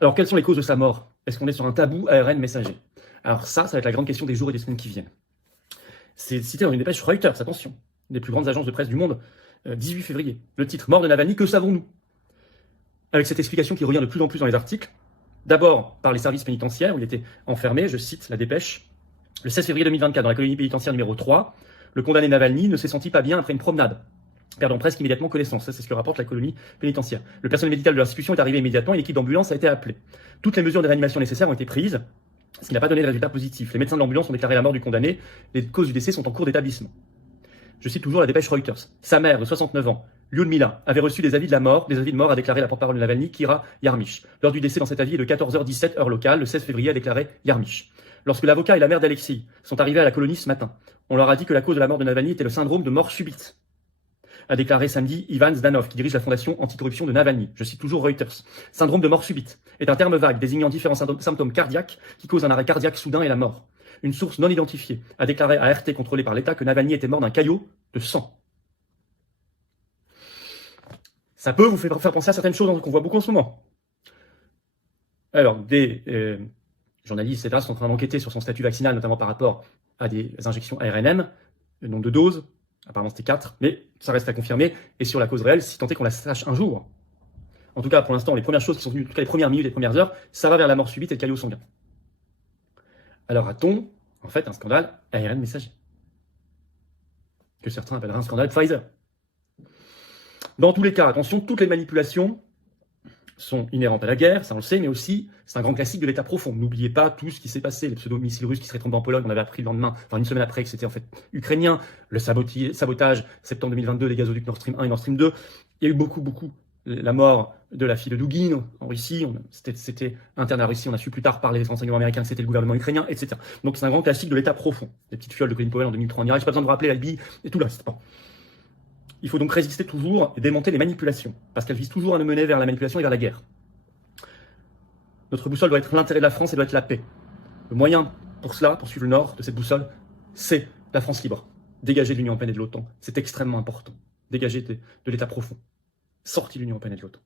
Alors, quelles sont les causes de sa mort? Est-ce qu'on est sur un tabou ARN messager? Alors ça va être la grande question des jours et des semaines qui viennent. C'est cité dans une dépêche Reuters, attention, une des plus grandes agences de presse du monde, 18 février. Le titre, Mort de Navalny, que savons-nous? Avec cette explication qui revient de plus en plus dans les articles, d'abord par les services pénitentiaires, où il était enfermé, je cite la dépêche, le 16 février 2024, dans la colonie pénitentiaire numéro 3, le condamné Navalny ne s'est senti pas bien après une promenade, perdant presque immédiatement connaissance. Ça, c'est ce que rapporte la colonie pénitentiaire. Le personnel médical de l'institution est arrivé immédiatement et l'équipe d'ambulance a été appelée. Toutes les mesures de réanimation nécessaires ont été prises, ce qui n'a pas donné de résultat positif. Les médecins de l'ambulance ont déclaré la mort du condamné. Les causes du décès sont en cours d'établissement. Je cite toujours la dépêche Reuters. Sa mère, de 69 ans, Lyudmila, avait reçu des avis de mort, a déclaré la porte-parole de Navalny, Kira Yarmysh. L'heure du décès dans cet avis est de 14h17 heure locale, le 16 février, a déclaré Yarmysh. Lorsque l'avocat et la mère d'Alexei sont arrivés à la colonie ce matin, on leur a dit que la cause de la mort de Navalny était le syndrome de mort subite, a déclaré samedi Ivan Zdanov, qui dirige la fondation anticorruption de Navalny. Je cite toujours Reuters. Syndrome de mort subite est un terme vague désignant différents symptômes cardiaques qui causent un arrêt cardiaque soudain et la mort. Une source non identifiée a déclaré à RT contrôlée par l'État que Navalny était mort d'un caillot de sang. Ça peut vous faire penser à certaines choses qu'on voit beaucoup en ce moment. Alors, des journalistes, etc., sont en train d'enquêter sur son statut vaccinal, notamment par rapport à des injections ARNM, le nombre de doses, apparemment c'était 4, mais ça reste à confirmer, et sur la cause réelle, si tant est qu'on la sache un jour. En tout cas, pour l'instant, les premières choses qui sont venues, en tout cas les premières minutes, les premières heures, ça va vers la mort subite et le caillot sanguin. Alors a-t-on, en fait, un scandale ARN messager, que certains appelleraient un scandale Pfizer. Dans tous les cas, attention, toutes les manipulations sont inhérentes à la guerre, ça on le sait, mais aussi, c'est un grand classique de l'état profond. N'oubliez pas tout ce qui s'est passé, les pseudo-missiles russes qui seraient tombés en Pologne, on avait appris le lendemain, enfin une semaine après, que c'était en fait ukrainien, le sabotage, septembre 2022, des gazoducs Nord Stream 1 et Nord Stream 2. Il y a eu beaucoup, la mort de la fille de Dugin en Russie, c'était interne à la Russie, on a su plus tard par les renseignements américains que c'était le gouvernement ukrainien, etc. Donc c'est un grand classique de l'état profond. Les petites fioles de Colin Powell en 2003 en Irak, j'ai pas besoin de vous rappeler la Libye et tout le reste. Bon. Il faut donc résister toujours et démonter les manipulations, parce qu'elles visent toujours à nous mener vers la manipulation et vers la guerre. Notre boussole doit être l'intérêt de la France et doit être la paix. Le moyen pour cela, pour suivre le nord de cette boussole, c'est la France libre. Dégager de l'Union européenne et de l'OTAN, c'est extrêmement important. Dégager de l'état profond. Sortir de l'Union européenne et de l'OTAN.